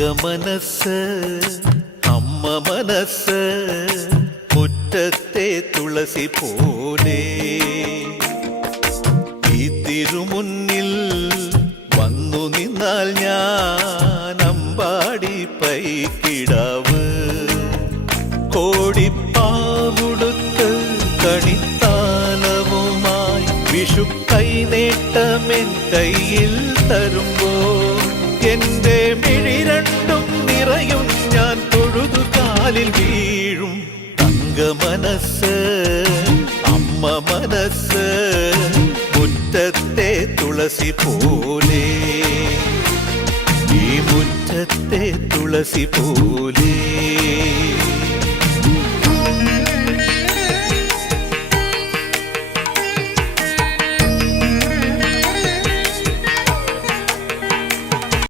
മനസ്സ് അമ്മ മനസ്സ് മുറ്റത്തെ തുളസി പോലെ ഈ തിരുമുന്നിൽ വന്നു നിന്നാൽ ഞാൻ അമ്പാടി പൈക്കിടാവ് കോടിപ്പാവുടുത്ത് കണിത്താലവുമായി വിഷു കൈനേട്ടമെൻ കയ്യിൽ തരുമ്പോൾ എന്റെ മിഴി രണ്ടും നിറയും ഞാൻ തൊഴുതു കാലിൽ വീഴും തങ്ക മനസ്സ് അമ്മ മനസ്സ് മുറ്റത്തെ തുളസി പോലെ ഈ മുറ്റത്തെ തുളസി പോലെ